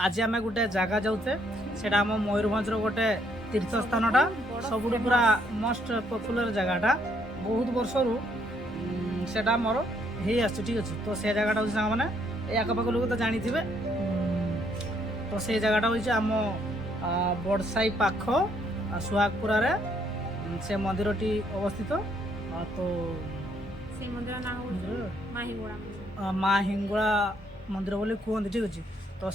आज आम गोटे जगह जाऊे से मयूरभंज गोटे तीर्थ स्थानटा सब पूरा मोस्ट पॉपुलर जगहटा बहुत वर्ष से मोर हो ठीक अच्छे। तो से जगहटा हूँ सांग मैंने आखपाख लोग तो जानी थे। तो से जगहटा हूँ आम बड़साई पाख सुहागपुर से मंदिरटी अवस्थित। तो माँ हिंगुड़ा मंदिर बोली कहते ठीक अच्छे। तो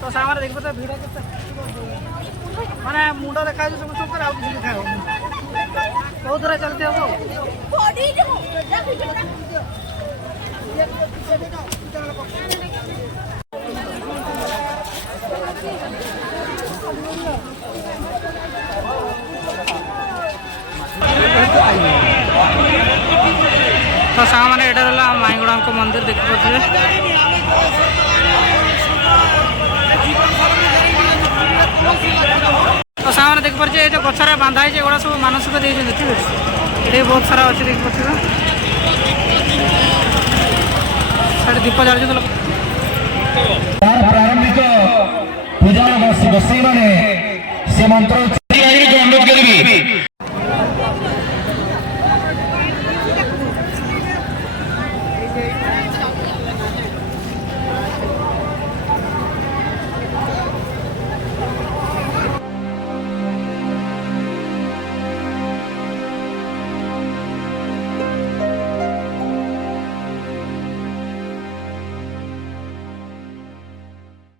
तो सामने देख पाते भिड़ के माने मुंड देखा समस्त देखा बहुत दूर चलते हम तो सामने एटा माईगुड़ा मंदिर देख पाते। तो सामने देख पारे जो गचर बांधा है एगुड़ा सब मानसिक देखिए ठीक है। ये बहुत सारा अच्छे देख पारे दीप जल प्रारंभिक पूजा बसई मैंने से मंत्र